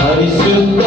ಪರಿಶುದ್ಧ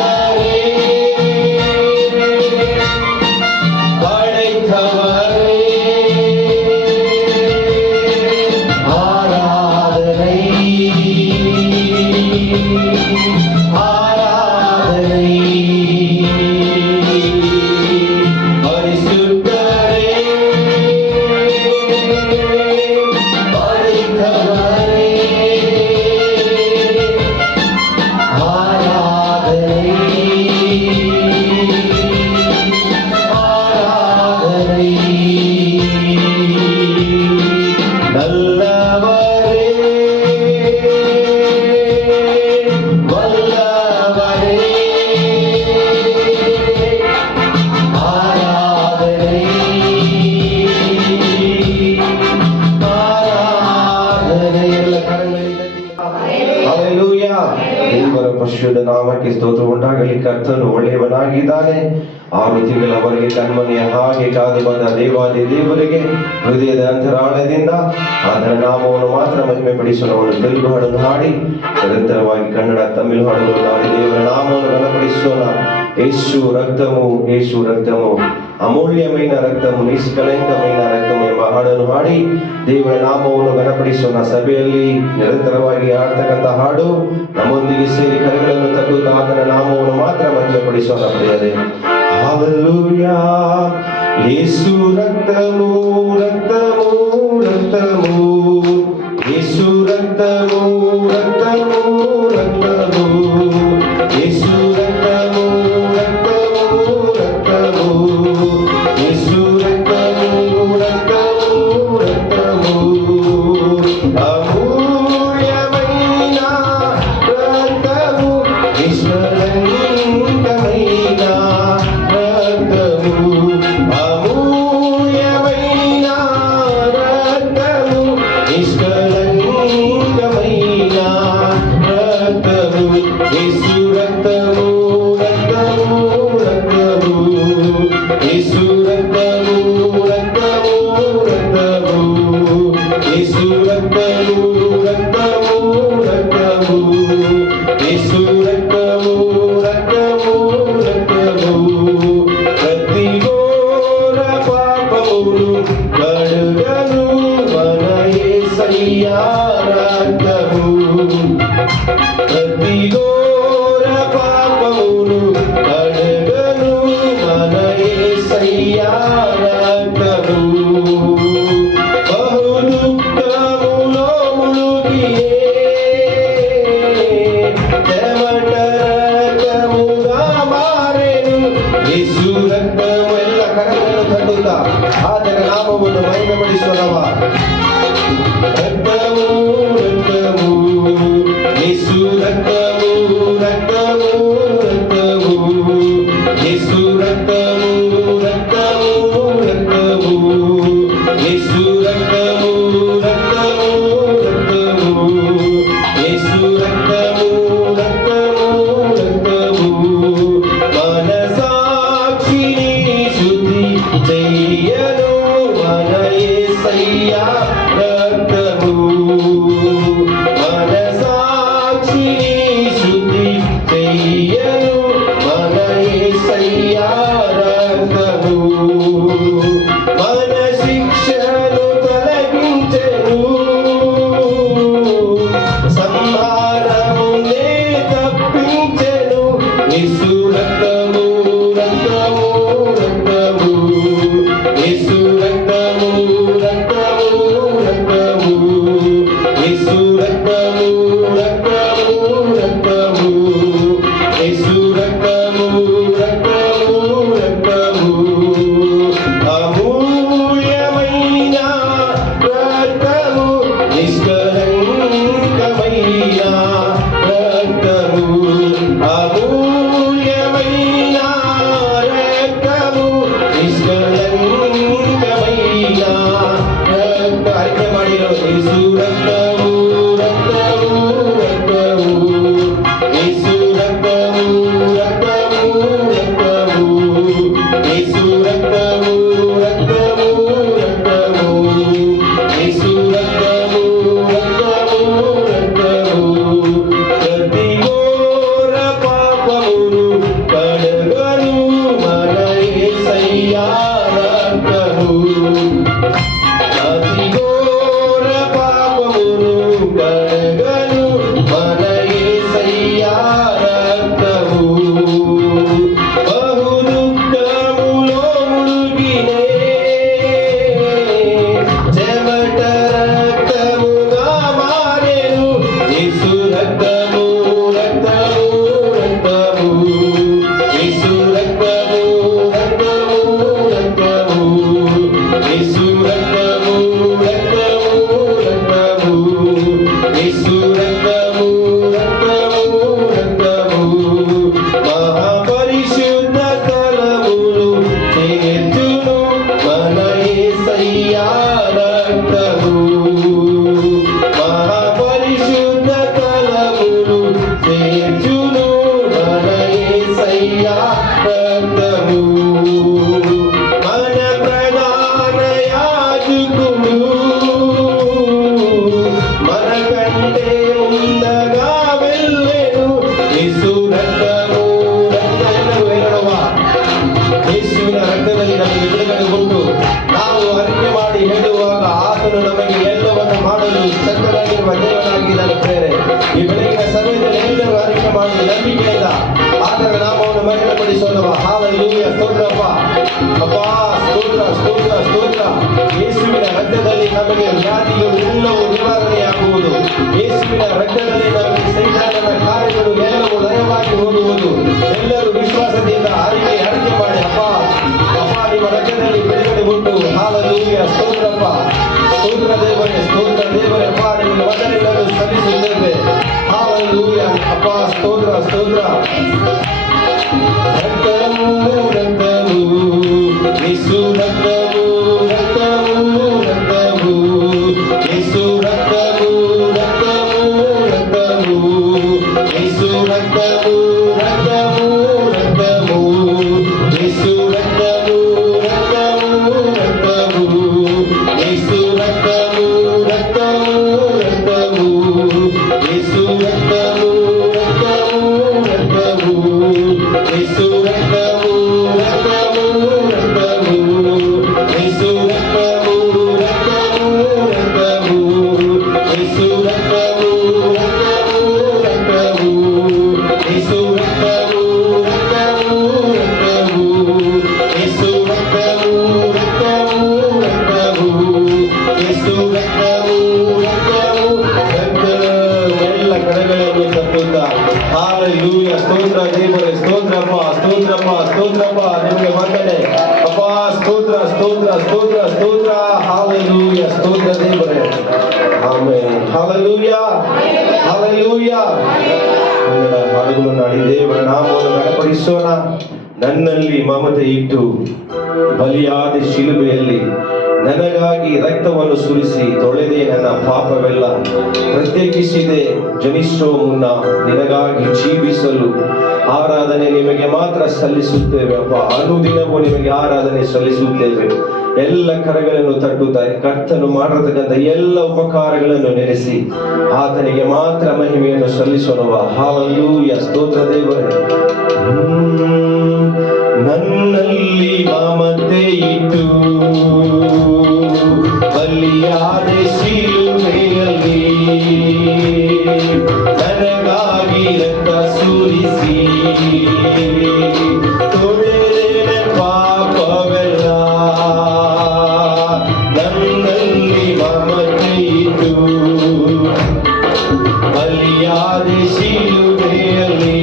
ನಾಮಕ್ಕೆ ಸ್ತೋತ್ರ ಉಂಟಾಗಲಿ. ಕರ್ತನು ಒಳ್ಳೆಯವನಾಗಿದ್ದಾನೆ. 6 ತಿಂಗಳವರೆಗೆ ಕಣ್ಮನೆಯ ಹಾಗೆ ಕಾದು ಬಂದ ದೇವಾದಿ ದೇವರಿಗೆ ಹೃದಯದ ಅಂತರಾಳದಿಂದ ಆತನ ನಾಮವನ್ನು ಮಾತ್ರ ಮಹಿಮೆ ಪಡಿಸಲು ಅವನು ತೆಲುಗು ಹಾಡನ್ನು ಹಾಡಿ ನಿರಂತರವಾಗಿ ಕನ್ನಡ ತಮಿಳು ಹಾಡುಗಳನ್ನು ಹಾಡಿ ದೇವರ ನಾಮವನ್ನು ಬಲಪಡಿಸೋಣ. యేసు రక్తము అమూల్యమైన రక్తము, నిష్కలంకమైన రక్తము ಎಂಬ ಹಾಡನ್ನು ಹಾಡಿ ದೇವರ ನಾಮವನ್ನು ಘನಪಡಿಸೋಣ. ಸಭೆಯಲ್ಲಿ ನಿರಂತರವಾಗಿ ಹಾಡ್ತಕ್ಕಂಥ ಹಾಡು ನಮ್ಮೊಂದಿಗೆ ಸೇರಿ ಕರೆಗಳನ್ನು ತಟ್ಟುತ್ತಾ ಆತನ ನಾಮವನ್ನು ಮಾತ್ರ ಮಹಿಮೆ ಪಡಿಸೋಣ. ಪ್ರಿಯರೇ, ಹಲ್ಲೆಲೂಯಾ. ಯೇಸು ರಕ್ತము రక్తము రక్తము, యేసు రక్తము రక్తము రక్తము, యేసు రక్తము రక్తము రక్తము, యేసు రక్తము రక్తము రక్తము, అమూల్యమైన రక్తము, నిష్కలంకమైన రక్తము, అమూల్యమైన రక్తము, నిష్కలంకమైన రక్తము, యేసు రక్తము రక్తము రక్తము, యేసు రక్తము రక్తము రక్తము, యేసు రక్తము రక్తము రక్తము, యేసు రక్తము రక్తము రక్తము, ప్రతి ఘోర పాపమును కడుగను మన యేసయ్యా రక్తము, ప్రతి ఘోర పాపమును కడుగను మన యేసయ్యా రక్తము, బహు దుఃఖములో మునిగియే చెమట రక్తముగా మారెను. యేసు రక్తము. ಎಲ್ಲ ಕರಗಳನ್ನು ತಟ್ಟುತ್ತಾ ಆತನ ನಾಮವನ್ನು ಮಹಿಮೆಪಡಿಸೋಣವಾ. రక్తము రక్తము, యేసు రక్తము రక్తము రక్తము, యేసు రక్తము రక్తము రక్తము, యేసు రక్తము రక్తము రక్తము, యేసు రక్తము రక్తము రక్తము, మన సాక్షిని శుద్ధి చెయ్యను మన యేసయ్యా రక్తము, మన సాక్షిని శుద్ధి చెయ్యను మన యేసయ్యా రక్తము, మన శిక్షను తొలగించెను, సంహారమునే తప్పించెను. యేసు రక్తము రక్తము రక్తము, యేసు రక్తము రక్తము రక్తము, యేసు రక్తము రక్తము ನಮಗೆ ವ್ಯಾಧಿಗಳು ಎಲ್ಲವೂ ನಿವಾರಣೆಯಾಗುವುದು. ಯೇಸುವಿನ ರಕ್ತದಲ್ಲಿ ನಮಗೆ ಸೈತಾನನ ಕಾರ್ಯಗಳು ಎಲ್ಲವೂ ಲಯವಾಗಿ ಹೋಗುವುದು. ಎಲ್ಲರೂ ವಿಶ್ವಾಸದಿಂದ ಅರಿಕೆ ಮಾಡಿ ಅಪ್ಪ ನಿಮ್ಮ ರಕ್ತದಲ್ಲಿ ಬಿಡುಗಡೆ ಉಂಟು. ಹಾಲೆಲೂಯ. ಸ್ತೋತ್ರಪ್ಪ, ಸ್ತೋತ್ರ ದೇವರೇ, ಸ್ತೋತ್ರ ದೇವರೇ. ಅಪ್ಪ ನಿಮಗೆ ವಂದನೆಗಳನ್ನು ಸಲ್ಲಿಸುತ್ತೇವೆ. ಹಾಲೆಲೂಯ ಅಪ್ಪ, ಸ್ತೋತ್ರ ಸ್ತೋತ್ರ. ರಕ್ತವು ರಕ್ತವು ಯೇಸು ರಕ್ತವು ರಕ್ತವು ರಕ್ತವು ಯೇಸು ರಕ್ತವು ರಕ್ತವು ರಕ್ತವು ಯೇಸು ರಕ್ತವು ರಕ್ತವು ರಕ್ತವು ಯೇಸು ರಕ್ತವು ರಕ್ತವು ರಕ್ತವು ಯೇಸು ರಕ್ತವು ರಕ್ತವು ರಕ್ತವು ಯೇಸು ರಕ್ತವು ರಕ್ತವು ರಕ್ತವು ಯೇಸು ರಕ್ತವು ರಕ್ತವು ರಕ್ತವು ಯೇಸು ರಕ್ತವು ರಕ್ತವು ರಕ್ತವು ಯೇಸು ರಕ್ತವು ರಕ್ತವು ರಕ್ತವು ಯೇಸು ರಕ್ತವು ರಕ್ತವು ರಕ್ತವು ಯೇಸು ರಕ್ತವು ರಕ್ತವು ರಕ್ತವು ಯೇಸು ರಕ್ತವು ರಕ್ತವು ರಕ್ತವು. ಎಲ್ಲ ಕಡೆಗಳನ್ನು ತಪ್ಪುತ್ತಾ ಹಾಲೆಲೂಯ. ಸ್ತೋತ್ರ ದೇವರೇ, ಸ್ತೋತ್ರಪ್ಪ ಸ್ತೋತ್ರಪ್ಪ ಸ್ತೋತ್ರಪ್ಪ. ನಿಮಗೆ ವಂದನೆ ಅಪ್ಪ. ಸ್ತೋತ್ರ ಸ್ತೋತ್ರ ಸ್ತೋತ್ರ ಸ್ತೋತ್ರ. ಹಾಲೆಲೂಯ. ಸ್ತೋತ್ರ ದೇವರೇ. ಆಮೆನ್. Hallelujah hallelujah. ಕನ್ನಡ ಹಾಡುಗಳನ್ನು ಹಾಡಿ ದೇವರ ನಾಮವನ್ನು ಘನಪಡಿಸೋಣ. ನನ್ನಲ್ಲಿ ಮಮತೆ ಇಟ್ಟು ಬಲಿಯಾದ ಶಿಲುಬೆಯಲ್ಲಿ ನನಗಾಗಿ ರಕ್ತವನ್ನು ಸುರಿಸಿ ತೊಳೆದೆ ನನ್ನ ಪಾಪವೆಲ್ಲ. ಪ್ರತ್ಯೇಕಿಸಿದೆ ಜನಿಸುವ ಮುನ್ನ ನಿನಗಾಗಿ ಜೀವಿಸಲು ಆರಾಧನೆ ನಿಮಗೆ ಮಾತ್ರ ಸಲ್ಲಿಸುತ್ತೇವೆ ಅಪ್ಪ. ಅನುದಿನವೂ ನಿಮಗೆ ಆರಾಧನೆ ಸಲ್ಲಿಸುತ್ತೇವೆ. ಎಲ್ಲ ಕರಗಳನ್ನು ತಟ್ಟುತ್ತಾರೆ. ಕರ್ತನು ಮಾಡಿರತಕ್ಕಂಥ ಎಲ್ಲ ಉಪಕಾರಗಳನ್ನು ನೆನೆಸಿ ಆತನಿಗೆ ಮಾತ್ರ ಮಹಿಮೆಯನ್ನು ಸಲ್ಲಿಸೋಣವ. ಹಾಲೆಲೂಯ. ಸ್ತೋತ್ರ ದೇವರೇ. ನನ್ನಲ್ಲಿ ಮಮತೆ ಇಟ್ಟು ಬಲಿಯಾದೆ ಶಿಲುಬೆಯಲ್ಲಿ ನನಗಾಗಿ ರಕ್ತ ಸುರಿಸಿ ತೊಳೆದೆ ಪಾಪವೆಲ್ಲ. ನನ್ನಲ್ಲಿ ಮಮತೆ ಇಟ್ಟು ಬಲಿಯಾದೆ ಶಿಲುಬೆಯಲ್ಲಿ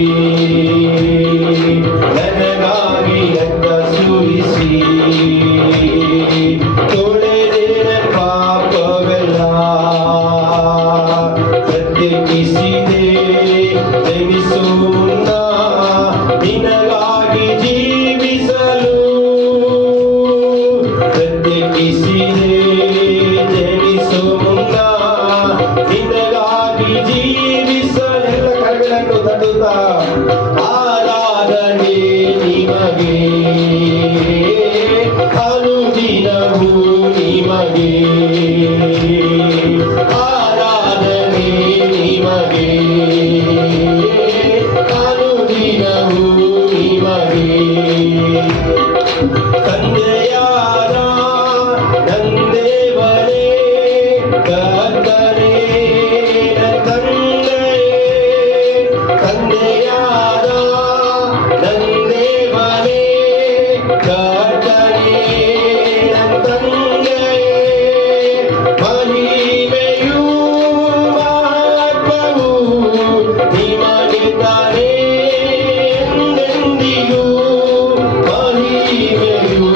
ನನಗಾಗಿ ರಕ್ತ ಸುರಿಸಿ ತೊಳೆದೆ ಪಾಪವೆಲ್ಲ. ಪ್ರತ್ಯೇಕಿಸಿದೆ ಜನಿಸು ಮುನ್ನ ನಿನಗಾಗಿ ಜೀವಿಸಲು. ಪ್ರತ್ಯೇಕಿಸಿದೆ ಜನಿಸು ಮುನ್ನ ನಿನಗಾಗಿ ಜೀವಿಸಲು. ಎಲ್ಲ ಕರಗಳನ್ನು ತಟ್ಟುತ್ತಾ ಆರಾಧನೆ ನಿಮಗೆ ಅನುದಿನವೂ ನಿಮಗೆ ಆರಾಧನೆ ನಿಮಗೆ ಅನುದಿನವೂ ನಿಮಗೆ. ತಂದೆಯಾದ ನಂದೇವರೇ ಕರ್ತನೇ ತಂದೆಯೇ. ತಂದೆಯಾದ ನಂದೇವರೇ ಕರ್ತನೇ ತಂದೆಯೇ. ಮಹಿಮೆಯೂ ಮಹತ್ವವೂ ನಿಮಗೆ ತಾನೇ ಎಂದೆಂದಿಗೂ. ಮಹಿಮೆಯೂ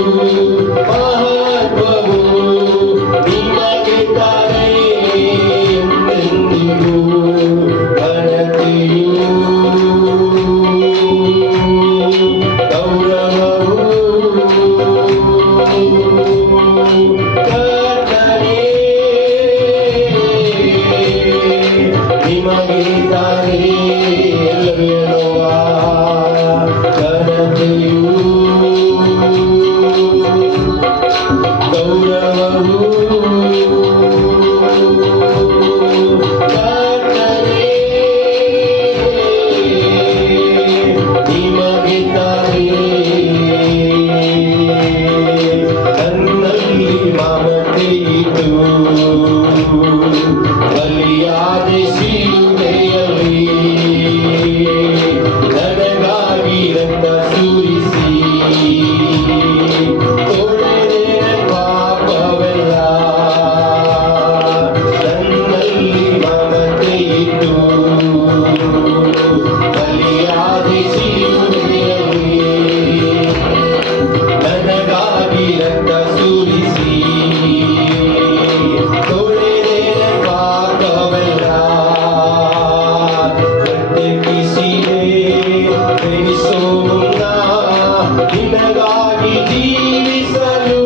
ಮಹತ್ವವೂ ನಿಮಗೆ ತಾನೇ ಎಂದೆಂದಿಗೂ. ಘನತೆಯೂ ಗೌರವವೂ ಕರ್ತನೇ ನಿಮಗೆ ತಾನೇ. ಎಲ್ಲವೇಳುವ ಘನತೆಯೂ ಗೌರವವೂ ಕರ್ತನೇ ನಿಮಗೆ ತಾನೇ. ನನ್ನಲ್ಲಿ ಮಮತೆ ಇಟ್ಟು ಬಲಿಯಾದೆ ಶಿಲುಬೆಯಲ್ಲಿ ಪ್ರತ್ಯೇಕಿಸಿದೆ ಎನಿಸೋ ಮುನ್ನ ನಿನಗಾಗಿ ಜೀವಿಸಲು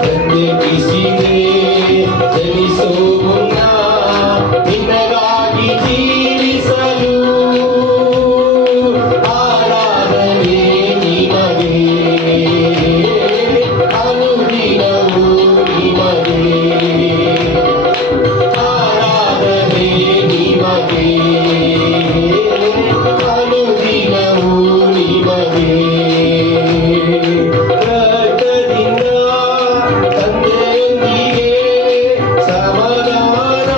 ಪ್ರತ್ಯೇಕಿಸಿದೆ ಎನಿಸೋ ಮುನ್ನ ನಿನಗಾಗಿ ಜೀವಿಸಲು ಆರಾಧನೆ ನಿಮಗೆ ಅನುದಿನವೂ ನಿಮಗೆ ಆರಾಧನೆ ನಿಮಗೆ ಅನುದಿನವೂ ನಿಮಗೆ ರಕ್ತದಿಂದ ತಂದೆಯೊಂದಿಗೆ ಸಮಾಧಾನ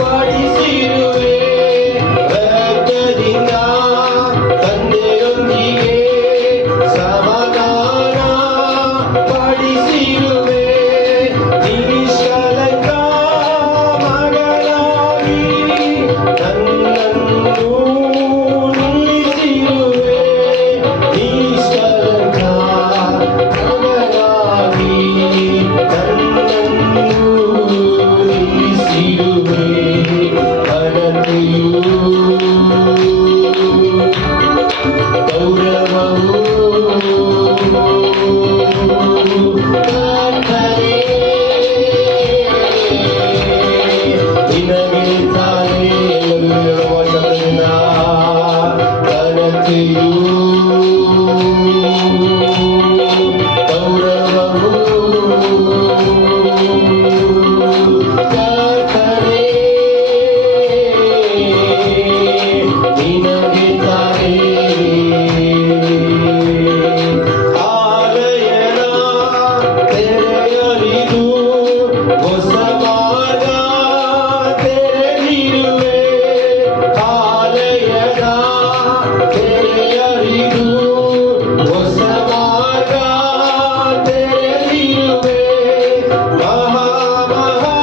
ಪಡಿಸಿರುವೆ ರಕ್ತದಿಂದ ತಂದೆಯೊಂದಿಗೆ ಸಮಾಧಾನ ಪಡಿಸಿರುವೆ ನಿಷ್ಕಲಂಕ ಮಗನಾಗಿ ನನ್ನನ್ನು ನಿಲ್ಲಿಸಿರುವೆ ನಿಷ್ಕಲಂಕ ಮಗನಾಗಿ ನನ್ನನ್ನು ನಿಲ್ಲಿಸಿರುವೆ ಘನತೆಯೂ ಗೌರವವು ಕರ್ತನೇ ನಿನಗೆ ತಾನೇ ಎನ್ನುವ ಶಬ್ದದಿಂದ ಘನತೆಯೂ ಗೌರವವು ಕರ್ತನೇ ನಿನಗೆ ತಾನೇ ಆಲಯನ ತೆರೆಯಲಿದು ಹೊಸ ಮಾರ್ಗ ತೆರೆದಿರುವೆ ಆಲಯನ ತೆರೆಯಲಿದು ಹೊಸ ಮಾರ್ಗ ತೆರೆದಿರುವೆ ಮಹಾ ಮಹಾ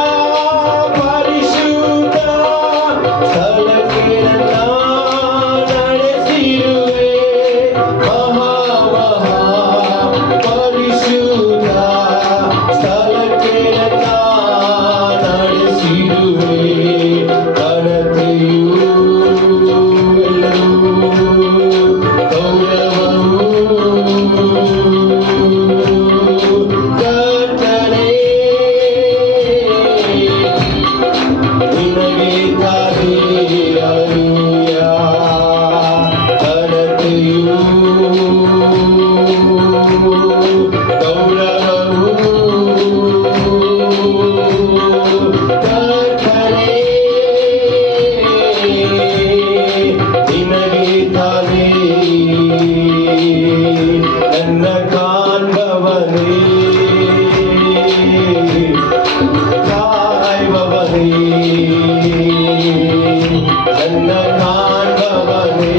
ಪರಿಶುದ್ಧ ಸ್ಥಳಕ್ಕೆ ನನ್ನ ನಡೆಸಿರುವೆ ಮಹಾ ಮಹಾ ಪರಿಶುದ್ಧ ಸ್ಥಳಕ್ಕೆ ನನ್ನ ನಡೆಸಿರುವೆ ಘನತೆಯೂ ಗೌರವವು ಕರ್ತನೇ ನಿನಗೆ ತಾನೇ ಹಲ್ಲೆಲೂಯ ಘನತೆಯೂ ಗೌರವವು ಕರ್ತನೇ ನಿನಗೆ ತಾನೇ ನನ್ನ ಕಾಣ್ಬವನೇ ಕಾಯುವವನೇ ನನ್ನ ಕಾಣ್ಬವನೇ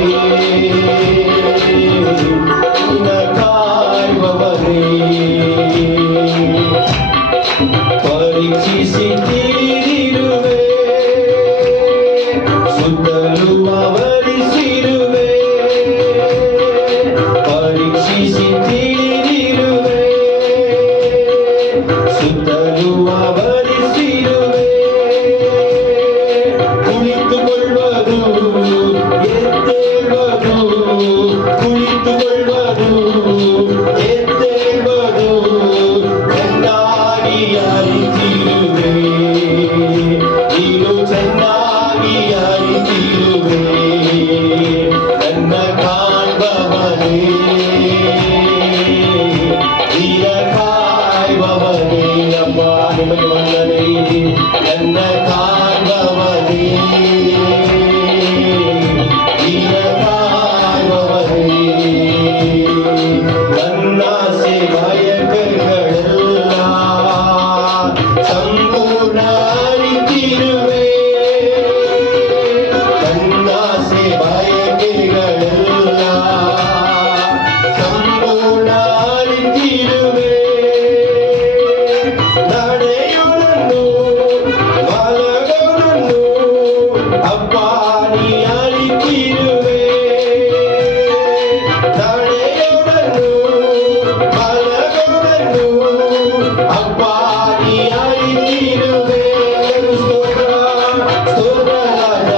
ನಿನ್ನ ಕಾಯುವವನೇ ಪರೀಕ್ಷಿಸಿ ತಿಳಿದಿರುವೆ ಸುತ್ತಲೂ ಆವರಿಸಿರುವೆ ಪರೀಕ್ಷಿಸಿ ತಿಳಿದಿರುವೆ ಸುತ್ತಲೂ ಆವರಿಸಿರುವೆ ಕುಳಿತುಕೊಳ್ಳುವುದು ಎದ್ದೇಳುವುದು ಕುಳಿತುಕೊಳ್ಳುವುದು ಎದ್ದೇಳುವುದು ಚೆನ್ನಾಗಿ ಅರಿತಿರುವೆ ನೀನು ಚೆನ್ನಾಗಿ ಅರಿತಿರುವೆ ನನ್ನ ಕಾಣ್ಬವನೇ ನೀರ ಕಾಯುವವನೇ ಅಮ್ಮ ನಿಮಗೆ ವಂದನೆ ನನ್ನ ಕಾಣ್ಬವನೇ ನೀರ ಕಾಯುವವನೇ ನನ್ನ ಸೇವಕಗಳೆಲ್ಲ ಸಂಪೂರ್ಣ ಅರಿತಿರುವೆ ನನ್ನ ಸೇವಕಗಳೆಲ್ಲ ಸಂಪೂರ್ಣ ಅರಿತಿರುವೆ ನಡೆಯುವುದನ್ನು ಮಲಗುವುದನ್ನು ಅಪ್ಪ ನೀ ಅರಿತಿರುವೆ ನಡೆಯುವುದನ್ನು ಮಲಗುವುದನ್ನು ಅಪ್ಪ ನೀ ಅರಿತಿರುವೆ ಸ್ತೋತ್ರ ಸ್ತೋತ್ರ ರಾಜ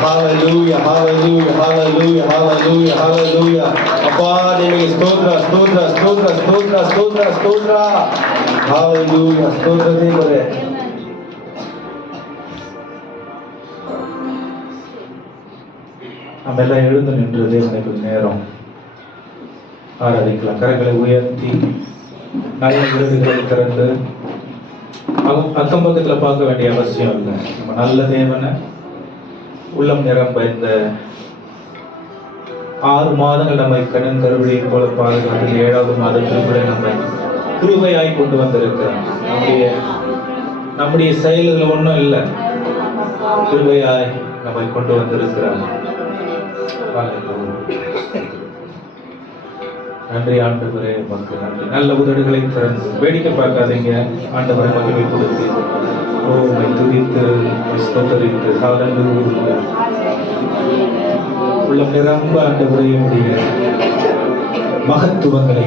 Hallelujah, hallelujah, hallelujah, hallelujah, hallelujah. ಅಪ್ಪಾ ನಿಮಗೆ ಸ್ತೋತ್ರ ಸ್ತೋತ್ರ ಸ್ತೋತ್ರ ಸ್ತೋತ್ರ ಸ್ತೋತ್ರ ಸ್ತೋತ್ರ. Hallelujah, ಸ್ತೋತ್ರ ದೇವರೇ. நம்மெல்லாம் எழுந்து நின்று தேவனை கொஞ்ச நேரம் ஆராதிக்கலாம். கரங்களை உயர்த்தி நல்ல விருதுகளை திறந்து அக்கம் பக்கத்துல பார்க்க வேண்டிய அவசியம் இல்லை. நம்ம நல்ல தேவனை உள்ளம் நிரம்ப இந்த 6 மாதங்கள் நம்மை கண்ணன் கருவிழியை போல பாதுகாத்து 7வது மாதத்தில் கூட நம்மை கிருபையாய் கொண்டு வந்திருக்கிறார். நம்முடைய செயல்கள் ஒன்றும் இல்லை, கிருபையாய் நம்மை கொண்டு வந்திருக்கிறார். நன்றி ஆண்டவரே, மக்கள் நன்றி. நல்ல உதடுகளை திறந்து வேடிக்கை பார்க்காதீங்க. ஆண்டவரை மகிமை கொடுத்து துதித்து ஸ்தோத்தரித்து ஹல்லேலூயா உள்ளம் நிரம்ப ஆண்டவரையுடைய மகத்துவங்களை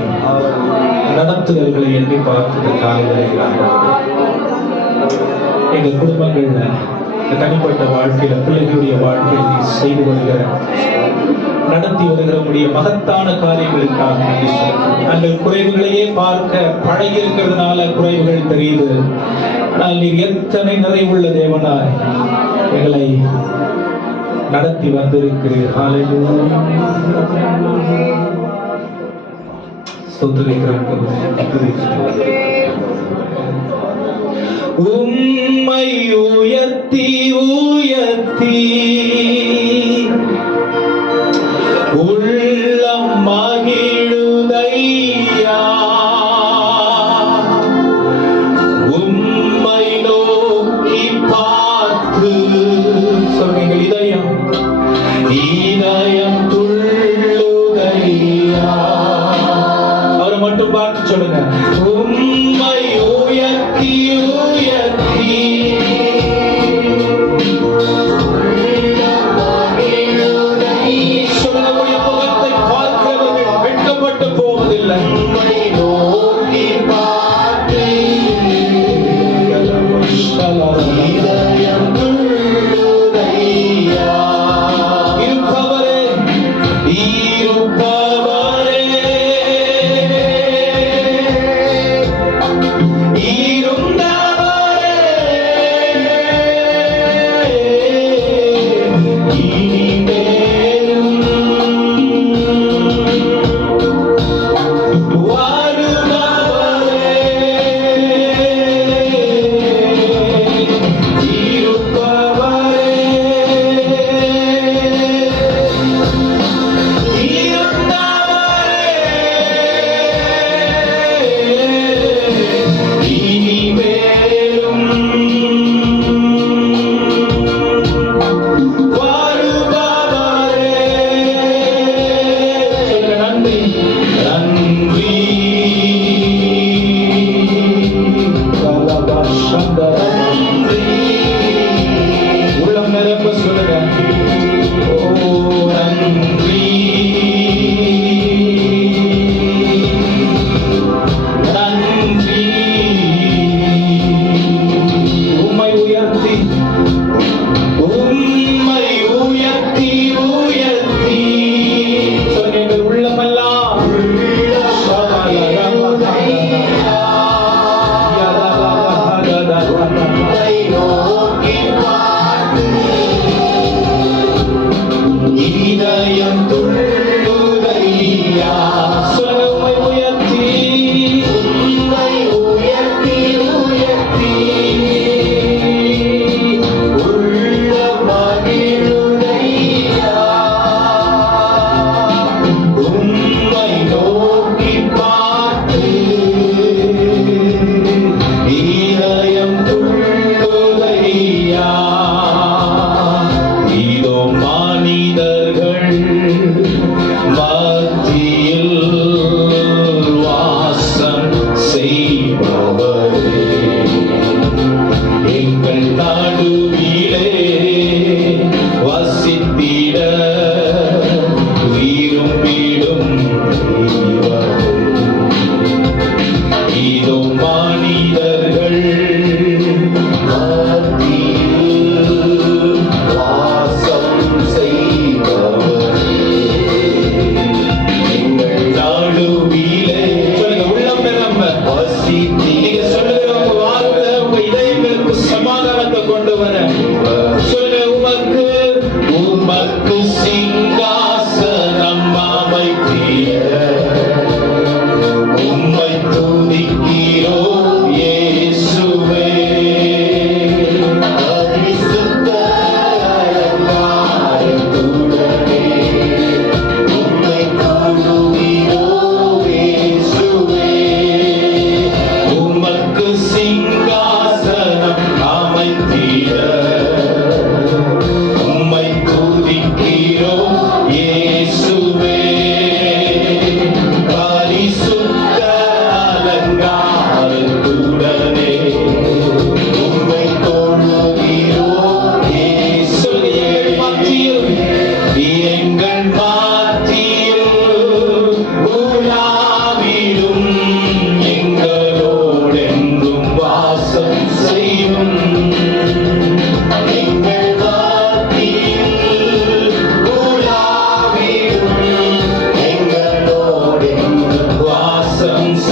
நடத்துதல்களை எண்ணி பார்த்து காலையில் எங்கள் குடும்பங்கள்ல தனிப்பட்ட வாழ்க்கையில பிள்ளைகளுடைய வாழ்க்கையில் செய்து வருகிற நடத்தி வருகிற மகத்தான காரியங்களுக்காக நன்றி சொல்கிறேன். நாங்கள் குறைவுகளையே பார்க்க பழகி இருக்கிறதுனால குறைவுகள் தெரியுது. ஆனால் நீர் எத்தனை நிறைவுள்ள தேவனாய் எங்களை நடத்தி வந்திருக்கிறீர். உம்மை உயர்த்தி உயர்த்தி உள்ளம் மகிழுதையா, உம்மை நோக்கி பார்த்து சொல்றீங்க இதயம் இதயம் துள்ளுதையா. அவரை மட்டும் பார்த்து சொல்லுங்க. உம்மை உயர்த்தி உயர்த்தி சொல்லக்கூடிய முகத்தை பார்க்கிறவர்கள் வெட்கப்பட்டு போவதில்லை. உம்மை நோக்கி பார்த்து இதயம் துள்ளுதையா. இருப்பவரே இருப்பவரே இருந்தவரே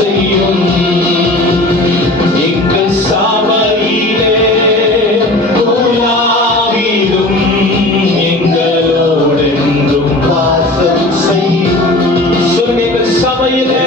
செய்யும் எங்கள் சபையிலே உலாவிடும் எங்களோடென்றும் வாசம் செய்யும். சொல்லுங்க, எங்கள் சபையிலே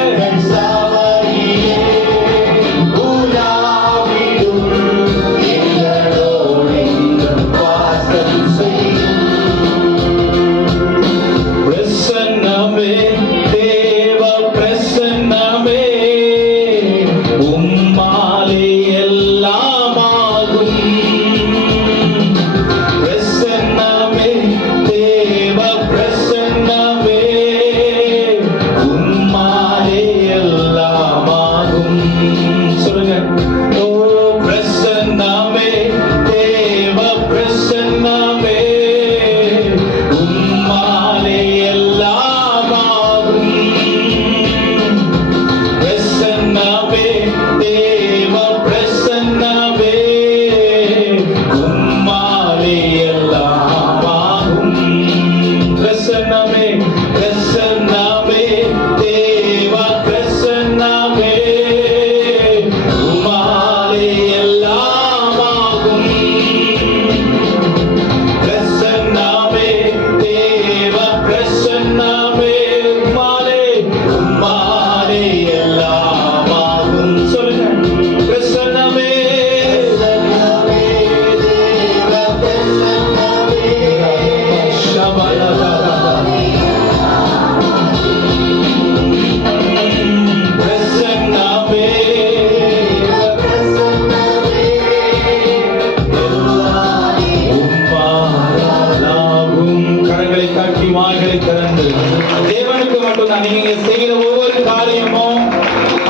தேவனுக்கு மட்டும்தான் நீங்க செய்கிற ஒவ்வொரு காரியமும்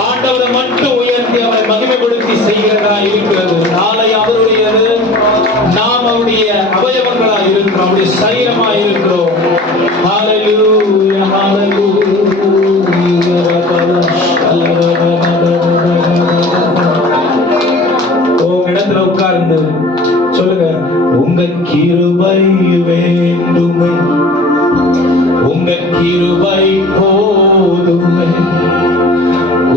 ஆண்டவரை மட்டும் உயர்த்தி அவரை மகிமைப்படுத்தி செய்கிறதா இருக்கிறது. நாளை அவருடையது, நாம் அவருடைய அவயவங்களா இருக்கிறோம், அவருடைய சரீரமா இருக்கிறோம். ஹல்லேலூயா, ஹல்லேலூயா. இடத்துல உட்கார்ந்து சொல்லுங்க, உங்க கிருபை வேண்டுமே, உங்க கிருபை போதுமே,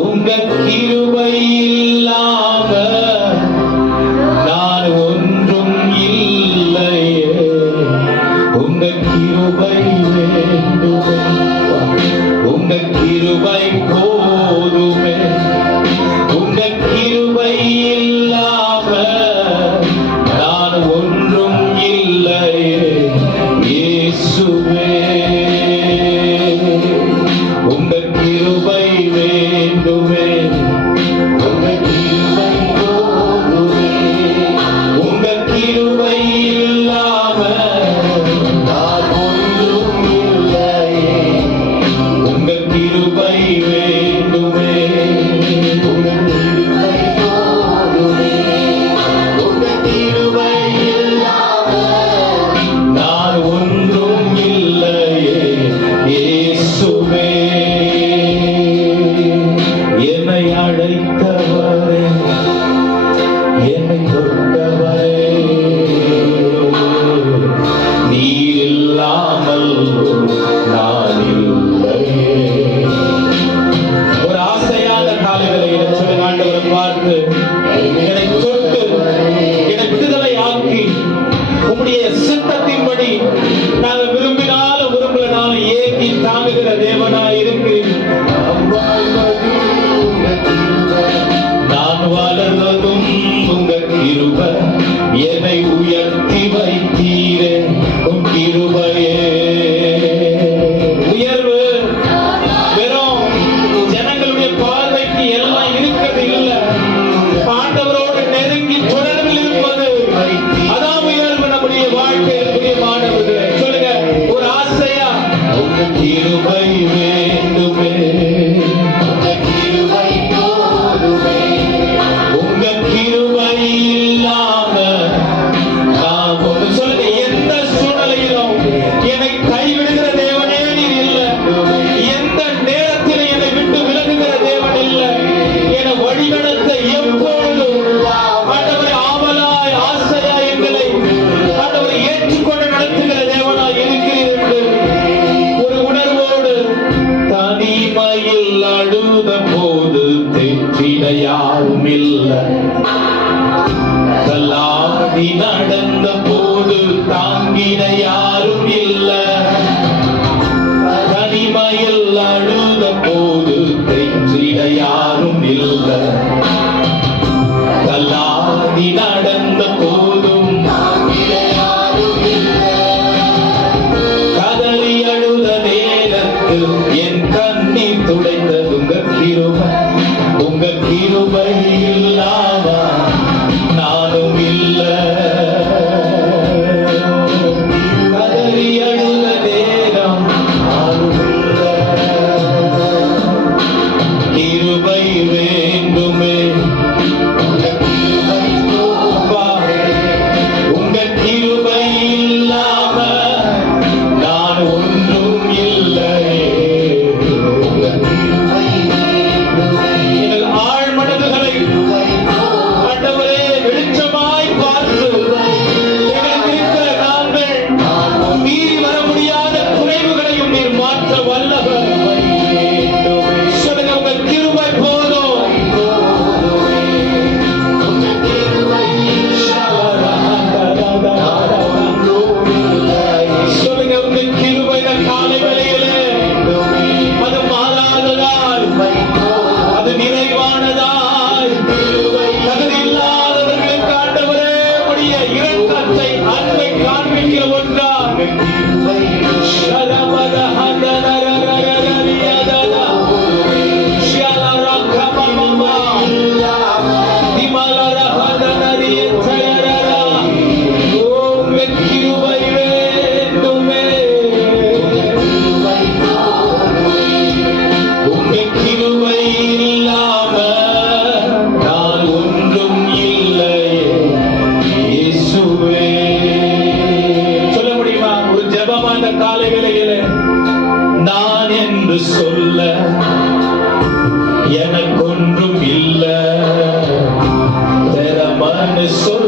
உங்க கிருபை இல்லாம நான் ஒன்றும் இல்லையே, உங்க கிருபை வேண்டுமே, உங்க கிருபை போதுமே, உங்க கிருபை இல்லாம நான் ஒன்றும் இல்லையே இயேசுவே. உங்க கிருபை வேண்டுமே, உங்க கிருபை போதுமே, உங்க கிருபை இல்லாம நான் ஒன்றும் இல்லையே, உங்க கிருபை வேண்டுமே, உங்க கிருபை போதுமே, உங்க கிருபை இல்லாம நான் ஒன்றும் இல்லையே இயேசுவே. என்னை அழைத்தவரே, என்னை தொட்டவரே, நீர் இல்லாமல் நான் இல்லையே. ஒரு ஆசையான காலைகளை சொல்லுங்க, ஆண்டவரை பார்த்து என்னை தொட்டு என்னை விடுதலை ஆக்கி உம்முடைய சித்தத்தின்படி நாங்கள் விரும்பினாலும் விரும்பலனாலும் ஏங்கி தாங்குகிற தேவனாய் இருக்கிறேன். நான் வளர்வதும் உங்க கிருபை, என்னை உயர்த்தி வைத்தீரே உன் கிருபையே. உயர்வு வெறும் ஜனங்களுடைய பார்வைக்கு எல்லாம் இருக்கிறது இல்லை, தேற்றிட யாரும் இல்லை. தள்ளாடி நடந்த போது தாங்கிட யாரும் இல்லை. தனிமையில் அழுத போது தேற்றிட யாரும் இல்லை. தள்ளாடி நடந்த போதும் தாங்கிட யாரும் இல்லை. கதறி அழுத நேரத்தில் என் கண்ணீர் துடைத்தது உங்க கிருபை இல்லாம நானும் இல்ல. கதறி அழுத நேரம் நானும் இல்ல. கிருபை வேண்டுமே உங்க கிருபை இல்லாம நான் ஒன்றும் இல்லை. ஆழ்மனதுகளை ஆண்டவரே வெளிச்சமாய் பார்த்து எங்களுக்கு இருக்கிற நாங்கள் மீறி வர முடியாத குறைவுகளையும் நீர் மாற்ற வல்லவர். சொல்லுங்க, உங்க கிருபை போதும். சொல்லுங்க, உங்க கிருபை காலை வேளையிலே அது மாறாததால், அது நிறைவானதால், தகுதி இல்லாதவர்களுக்கு ஆண்டவரே உடைய இரக்கத்தை அன்பை காண்பிக்கிற ஒன்றா. சொல்ல முடியுமா? ஒரு ஜெபமான காலை வேளையிலே நான் என்று சொல்ல எனக்கொன்றும் இல்ல. தெர மன சொல்